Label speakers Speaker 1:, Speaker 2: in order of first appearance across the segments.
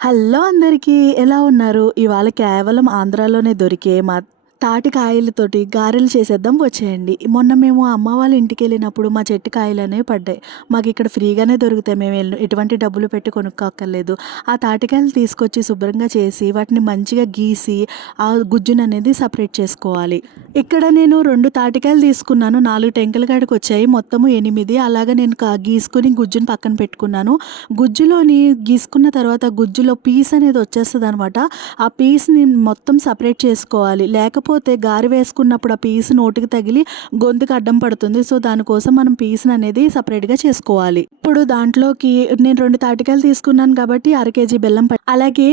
Speaker 1: Hello అందరికీ ఎలా ఉన్నారు? ఇవాళ కేవలం ఆంధ్రాలోనే దొరికే మా తాటికాయలతోటి గారెలు చేసేద్దాం వచ్చేయండి. మొన్న మేము అమ్మ వాళ్ళ ఇంటికి వెళ్ళినప్పుడు మా చెట్టు కాయలు అనేవి పడ్డాయి. మాకు ఇక్కడ ఫ్రీగానే దొరుకుతాయి. మేము ఎటువంటి డబ్బులు పెట్టి కొనుక్కోక్కర్లేదు. ఆ తాటికాయలు తీసుకొచ్చి శుభ్రంగా చేసి వాటిని మంచిగా గీసి ఆ గుజ్జును అనేది సపరేట్ చేసుకోవాలి. ఇక్కడ నేను రెండు తాటికాయలు తీసుకున్నాను. నాలుగు టెంకల కాడికి వచ్చాయి. మొత్తము ఎనిమిది. అలాగా నేను గీసుకుని గుజ్జుని పక్కన పెట్టుకున్నాను. గుజ్జులోని గీసుకున్న తర్వాత గుజ్జులో పీస్ అనేది వచ్చేస్తుంది అనమాట ఆ పీస్ని మొత్తం సపరేట్ చేసుకోవాలి. లేకపోతే గారి వేసుకున్నప్పుడు ఆ పీస్ నోటికి తగిలి గొంతుకి అడ్డం పడుతుంది. సో దానికోసం మనం పీస్ని అనేది సపరేట్గా చేసుకోవాలి. ఇప్పుడు దాంట్లోకి నేను రెండు తాటికాయలు తీసుకున్నాను కాబట్టి అర కేజీ బెల్లం పట్టి అలాగే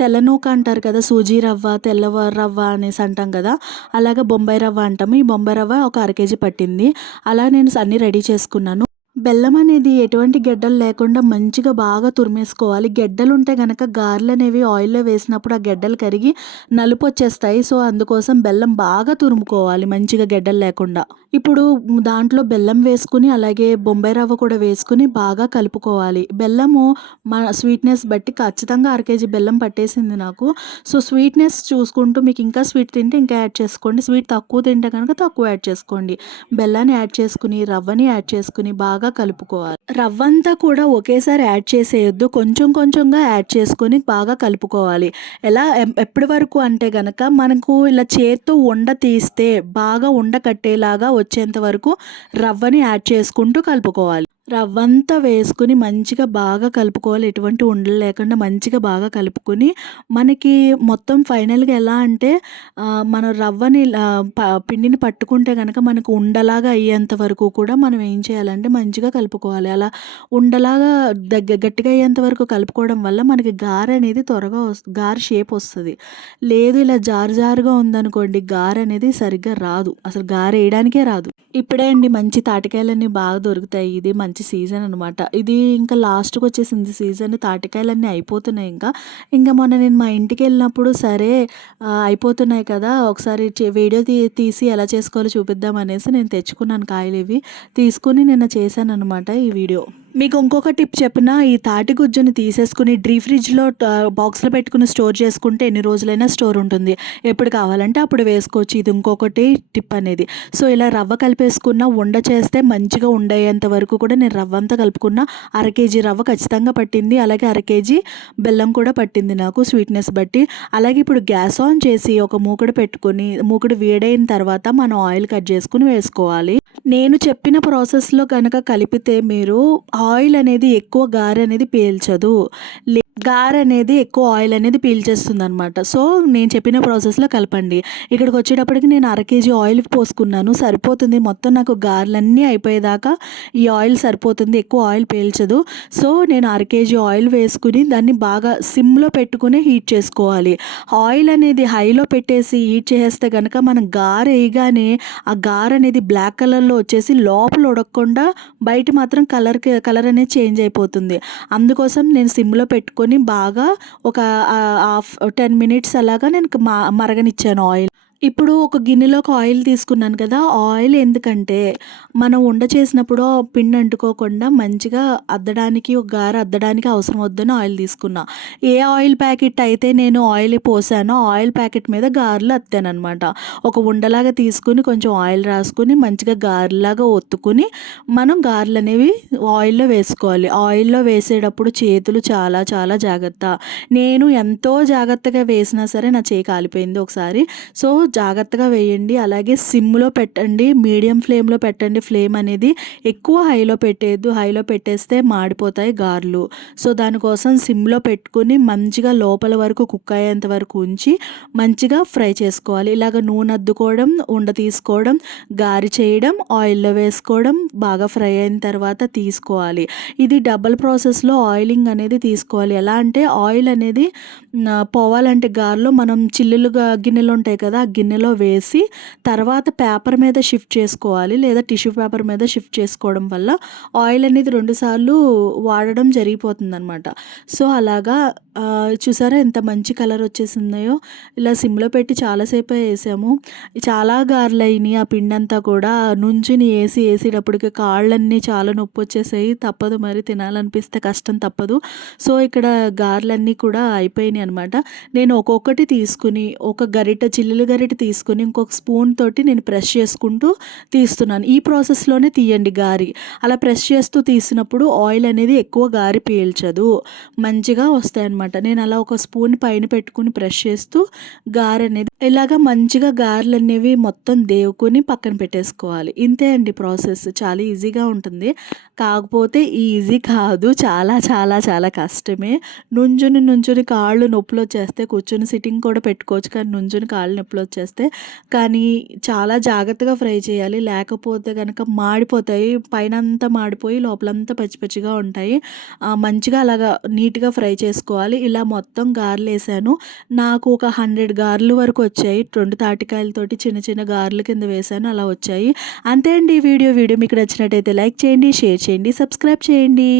Speaker 1: తెల్లనూక తెల్ల నూక అంటారు కదా సూజీ రవ్వ తెల్ల రవ్వ అనేసి అంటాం కదా అలాగే బొంబాయి రవ్వ అంటాము. ఈ బొంబాయి రవ్వ ఒక అర కేజీ పట్టింది. అలా నేను అన్నీ రెడీ చేసుకున్నాను. బెల్లం అనేది ఎటువంటి గెడ్డలు లేకుండా మంచిగా బాగా తురిమేసుకోవాలి. గెడ్డలు ఉంటే గనక గారెలు అనేవి ఆయిల్లో వేసినప్పుడు ఆ గెడ్డలు కరిగి నలుపు వచ్చేస్తాయి సో అందుకోసం బెల్లం బాగా తురుముకోవాలి మంచిగా గెడ్డలు లేకుండా. ఇప్పుడు దాంట్లో బెల్లం వేసుకుని అలాగే బొంబాయి రవ్వ కూడా వేసుకుని బాగా కలుపుకోవాలి. బెల్లము మన స్వీట్నెస్ బట్టి ఖచ్చితంగా అర కేజీ బెల్లం పట్టేసింది నాకు. సో స్వీట్నెస్ చూసుకుంటూ మీకు ఇంకా స్వీట్ తింటే ఇంకా యాడ్ చేసుకోండి. స్వీట్ తక్కువ తింటే కనుక తక్కువ యాడ్ చేసుకోండి. బెల్లాన్ని యాడ్ చేసుకుని రవ్వని యాడ్ చేసుకుని బాగా కలుపుకోవాలి. రవ్వ అంతా కూడా ఒకేసారి యాడ్ చేసేయొద్దు. కొంచెం కొంచెంగా యాడ్ చేసుకొని బాగా కలుపుకోవాలి. ఎలా? ఎం- ఎప్పటి వరకు అంటే గనక మనకు ఇలా చేత్తో ఉండ తీస్తే బాగా ఉండ కట్టేలాగా వచ్చేంత వరకు రవ్వని యాడ్ చేసుకుంటూ కలుపుకోవాలి. రవ్వంతా వేసుకుని మంచిగా బాగా కలుపుకోవాలి. ఎటువంటి ఉండలు లేకుండా మంచిగా బాగా కలుపుకొని మనకి మొత్తం ఫైనల్గా ఎలా అంటే మనం మన రవ్వని ప- పిండిని పట్టుకుంటే కనుక మనకు ఉండలాగా అయ్యేంత వరకు కూడా మనం ఏం చేయాలంటే మంచిగా కలుపుకోవాలి. అలా ఉండలాగా దగ్గర గట్టిగా అయ్యేంత వరకు కలుపుకోవడం వల్ల మనకి గార అనేది త్వరగా వస్తుంది గార షేప్ వస్తుంది. లేదు ఇలా జారు జారుగా ఉందనుకోండి గార అనేది సరిగ్గా రాదు. అసలు గారె వేయడానికే రాదు. ఇప్పుడే అండి మంచి తాటికాయలన్నీ బాగా దొరుకుతాయి. ఇది మంచి మంచి సీజన్ అనమాట ఇది ఇంకా లాస్ట్కి వచ్చేసింది సీజన్. తాటికాయలన్నీ అయిపోతున్నాయి ఇంకా. ఇంకా మొన్న నేను మా ఇంటికి వెళ్ళినప్పుడు సరే అయిపోతున్నాయి కదా ఒకసారి వీడియో తీ తీసి ఎలా చేసుకోవాలో చూపిద్దాం అనేసి నేను తెచ్చుకున్నాను కాయలు ఇవి. తీసుకుని నిన్న చేశాను అనమాట ఈ వీడియో. మీకు ఇంకొక టిప్ చెప్పిన? ఈ తాటి గుజ్జుని తీసేసుకుని డ్రీ ఫ్రిడ్జ్లో బాక్స్లో పెట్టుకుని స్టోర్ చేసుకుంటే ఎన్ని రోజులైనా స్టోర్ ఉంటుంది. ఎప్పుడు కావాలంటే అప్పుడు వేసుకోవచ్చు. ఇది ఇంకొకటి టిప్ అనేది. సో ఇలా రవ్వ కలిపేసుకున్న ఉండ చేస్తే మంచిగా ఉండేంత వరకు కూడా నేను రవ్వ అంతా కలుపుకున్న అర కేజీ రవ్వ ఖచ్చితంగా పట్టింది. అలాగే అర కేజీ బెల్లం కూడా పట్టింది నాకు స్వీట్నెస్ బట్టి. అలాగే ఇప్పుడు గ్యాస్ ఆన్ చేసి ఒక మూకుడు పెట్టుకుని మూకుడు వేడైన తర్వాత మనం ఆయిల్ కట్ చేసుకుని వేసుకోవాలి. నేను చెప్పిన ప్రాసెస్లో కనుక కలిపితే మీరు ఆయిల్ అనేది ఎక్కువ గారె అనేది పీల్చదు. లే- గార్ అనేది ఎక్కువ ఆయిల్ అనేది పీల్చేస్తుంది అనమాట సో నేను చెప్పిన ప్రాసెస్లో కలపండి. ఇక్కడికి వచ్చేటప్పటికి నేను అర కేజీ ఆయిల్ పోసుకున్నాను. సరిపోతుంది. మొత్తం నాకు గారెలన్నీ అయిపోయేదాకా ఈ ఆయిల్ సరిపోతుంది. ఎక్కువ ఆయిల్ పీల్చదు. సో నేను అర కేజీ ఆయిల్ వేసుకుని దాన్ని బాగా సిమ్లో పెట్టుకుని హీట్ చేసుకోవాలి. ఆయిల్ అనేది హైలో పెట్టేసి హీట్ చేస్తే కనుక మనం గార్ వేయగానే ఆ గార అనేది బ్లాక్ కలర్లో వచ్చేసి లోపల ఉడకకుండా బయట మాత్రం కలర్ కలర్ అనేది చేంజ్ అయిపోతుంది. అందుకోసం నేను సిమ్లో పెట్టుకుని బాగా ఒక హాఫ్ టెన్ మినిట్స్ అలాగా నేను మా మరగనిచ్చాను ఆయిల్. ఇప్పుడు ఒక గిన్నెలోకి ఆయిల్ తీసుకున్నాను కదా ఆయిల్ ఎందుకంటే మనం ఉండ చేసినప్పుడు పిండి అంటుకోకుండా మంచిగా అద్దడానికి ఒక గార అద్దడానికి అవసరం వద్దని ఆయిల్ తీసుకున్నా. ఏ ఆయిల్ ప్యాకెట్ అయితే నేను ఆయిల్ పోసానో ఆయిల్ ప్యాకెట్ మీద గారెలు అత్తానమాట ఒక ఉండలాగా తీసుకుని కొంచెం ఆయిల్ రాసుకుని మంచిగా గారెలాగా ఒత్తుకుని మనం గారెలు అనేవి ఆయిల్లో వేసుకోవాలి. ఆయిల్లో వేసేటప్పుడు చేతులు చాలా చాలా జాగ్రత్త. నేను ఎంతో జాగ్రత్తగా వేసినా సరే నా చేయి కాలిపోయింది ఒకసారి. సో జాగ్రత్తగా వేయండి. అలాగే సిమ్లో పెట్టండి. మీడియం ఫ్లేమ్లో పెట్టండి. ఫ్లేమ్ అనేది ఎక్కువ హైలో పెట్టేయద్దు. హైలో పెట్టేస్తే మాడిపోతాయి గారెలు. సో దానికోసం సిమ్లో పెట్టుకుని మంచిగా లోపల వరకు కుక్ అయ్యేంత వరకు ఉంచి మంచిగా ఫ్రై చేసుకోవాలి. ఇలాగ నూనె అద్దుకోవడం ఉండ తీసుకోవడం గారి చేయడం ఆయిల్లో వేసుకోవడం బాగా ఫ్రై అయిన తర్వాత తీసుకోవాలి. ఇది డబల్ ప్రాసెస్లో ఆయిలింగ్ అనేది తీసుకోవాలి. ఎలా అంటే ఆయిల్ అనేది పోవాలంటే గారెలో మనం చిల్లులుగా గిన్నెలు ఉంటాయి కదా ఆ గిన్నెలో వేసి తర్వాత పేపర్ మీద షిఫ్ట్ చేసుకోవాలి లేదా టిష్యూ పేపర్ మీద షిఫ్ట్ చేసుకోవడం వల్ల ఆయిల్ అనేది రెండుసార్లు వాడడం జరిగిపోతుంది అనమాట సో అలాగా చూసారా ఎంత మంచి కలర్ వచ్చేసిందో? ఇలా సిమ్లో పెట్టి చాలాసేపు వేసాము. చాలా గారెలు ఆ పిండి అంతా కూడా నుంచుని వేసి వేసేటప్పటికి కాళ్ళన్నీ చాలా నొప్పి వచ్చేసాయి. తప్పదు మరి తినాలనిపిస్తే కష్టం తప్పదు. సో ఇక్కడ గారెలన్నీ కూడా అయిపోయినాయి అనమాట నేను ఒక్కొక్కటి తీసుకుని ఒక గరిట చిల్లులు గరిట తీసుకుని ఇంకొక స్పూన్ తోటి నేను ప్రెస్ చేసుకుంటూ తీస్తున్నాను. ఈ ప్రాసెస్లోనే తీయండి గారి. అలా ప్రెస్ చేస్తూ తీసినప్పుడు ఆయిల్ అనేది ఎక్కువ గారి పీల్చదు. మంచిగా వస్తాయి అనమాట నేను అలా ఒక స్పూన్ పైన పెట్టుకుని ప్రెస్ చేస్తూ గారె అనేది ఇలాగ మంచిగా గారెలు అనేవి మొత్తం దేవుకొని పక్కన పెట్టేసుకోవాలి. ఇంతే అండి ప్రాసెస్. చాలా ఈజీగా ఉంటుంది. కాకపోతే ఈజీ కాదు. చాలా చాలా చాలా కష్టమే. నుంచుని నుంచుని కాళ్ళు నొప్పులు వచ్చేస్తే కూర్చొని సిట్టింగ్ కూడా పెట్టుకోవచ్చు. కానీ నుంచుని కాళ్ళు నొప్పులు వచ్చేస్తే. కానీ చాలా జాగ్రత్తగా ఫ్రై చేయాలి. లేకపోతే కనుక మాడిపోతాయి. పైన అంతా మాడిపోయి లోపలంతా పచ్చి పచ్చిగా ఉంటాయి. మంచిగా అలాగా నీట్గా ఫ్రై చేసుకోవాలి. ఇలా మొత్తం గారెలు వేసాను. నాకు ఒక హండ్రెడ్ గారెలు వరకు వచ్చాయి. రెండు తాటికాయలతోటి చిన్న చిన్న గారెల కింద వేసాను. అలా వచ్చాయి. అంతే అండి ఈ వీడియో. వీడియో మీకు నచ్చినట్టయితే లైక్ చేయండి షేర్ చేయండి సబ్స్క్రైబ్ చేయండి.